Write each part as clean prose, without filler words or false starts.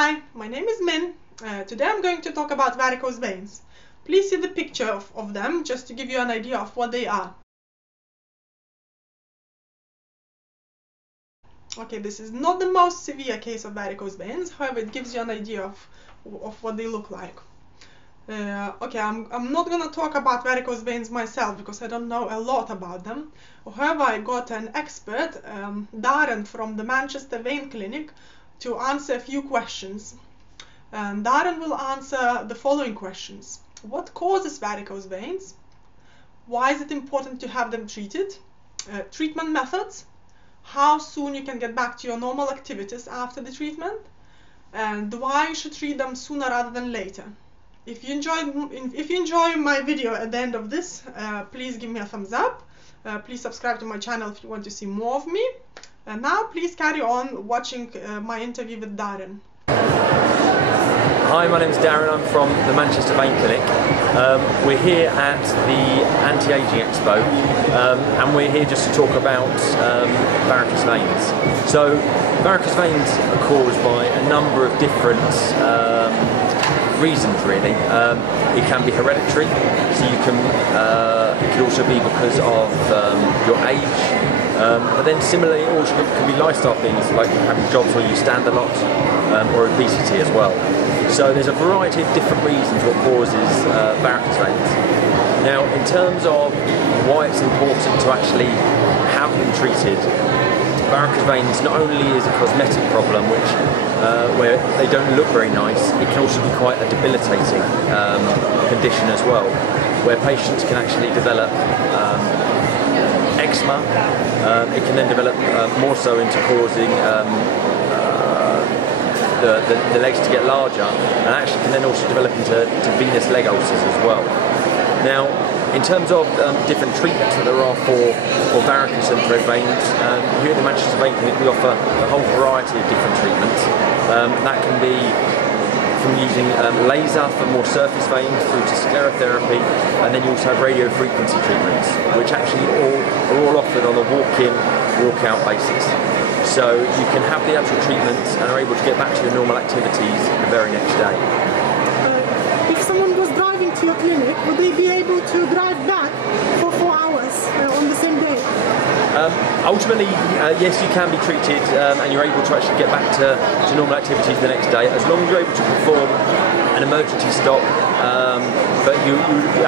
Hi, my name is Min. Today I'm going to talk about varicose veins. Please see the picture of them just to give you an idea of what they are. Okay, this is not the most severe case of varicose veins, however it gives you an idea of what they look like. Okay, I'm not gonna talk about varicose veins myself because I don't know a lot about them. However, I got an expert, Darren from the Manchester Vein Clinic, to answer a few questions. And Darren will answer the following questions. What causes varicose veins? Why is it important to have them treated? Treatment methods. How soon you can get back to your normal activities after the treatment? And why you should treat them sooner rather than later. If you enjoy my video at the end of this, please give me a thumbs up. Please subscribe to my channel if you want to see more of me. And now please carry on watching my interview with Darren. Hi, my name is Darren. I'm from the Manchester Vein Clinic. We're here at the Anti-Aging Expo, and we're here just to talk about varicose veins. So, varicose veins are caused by a number of different reasons, really. It can be hereditary, so it can also be because of your age. But then similarly, it also can be lifestyle things like having jobs where you stand a lot, or obesity as well. So there's a variety of different reasons what causes varicose veins. Now, in terms of why it's important to actually have them treated, varicose veins not only is a cosmetic problem, which where they don't look very nice, it can also be quite a debilitating condition as well, where patients can actually develop eczema. It can then develop more so into causing the legs to get larger, and actually can then also develop into venous leg ulcers as well. Now, in terms of different treatments that there are for varicose and thread veins, here at the Manchester Vein Clinic we offer a whole variety of different treatments. That can be from using laser for more surface veins through to sclerotherapy, and then you also have radio frequency treatments, which actually are all offered on a walk-in, walk-out basis. So you can have the actual treatments and are able to get back to your normal activities the very next day. If someone was driving to your clinic, would they be able to drive back for 4 hours on the same day? Ultimately, yes, you can be treated and you're able to actually get back to normal activities the next day, as long as you're able to perform an emergency stop. But you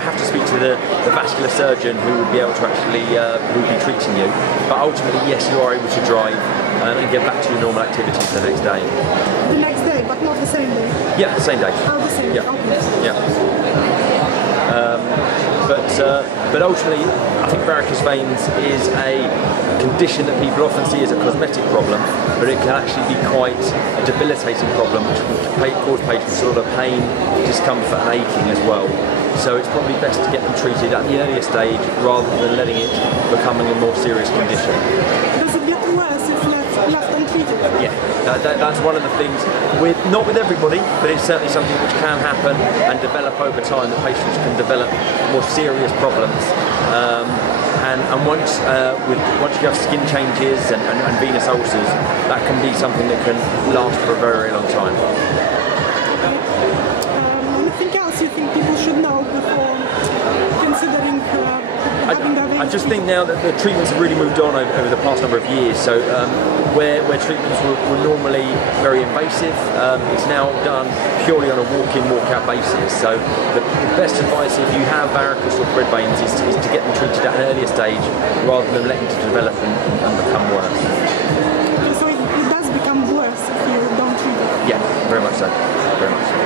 have to speak to the vascular surgeon who would be able to actually who would be treating you. But ultimately, yes, you are able to drive and get back to your normal activities the next day. The next day, but not the same day? Yeah, the same day. Oh, the same day. Yeah. But ultimately, I think varicose veins is a condition that people often see as a cosmetic problem, but it can actually be quite a debilitating problem, which can cause patients a lot of pain, discomfort and aching as well. So it's probably best to get them treated at the earlier stage rather than letting it become a more serious condition. Does it get worse if left untreated? Yeah, that's one of the things, not with everybody, but it's certainly something which can happen and develop over time. The patients can develop more serious problems. And once you have skin changes and venous ulcers, that can be something that can last for a very, very long time. Anything else you think people should know before considering having their veins? I just think now that the treatments have really moved on over the past number of years. So where treatments were normally very invasive, it's now done purely on a walk-in, walk-out basis. So the best advice if you have varicose or thread veins is to get them treated at an earlier stage rather than letting them develop and become worse. So it does become worse if you don't treat it? Yeah, very much so. Very much so.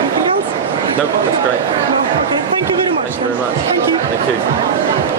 Anything else? No, that's great. No, okay. Thank you very much. Thank you very much. Thank you. Thank you.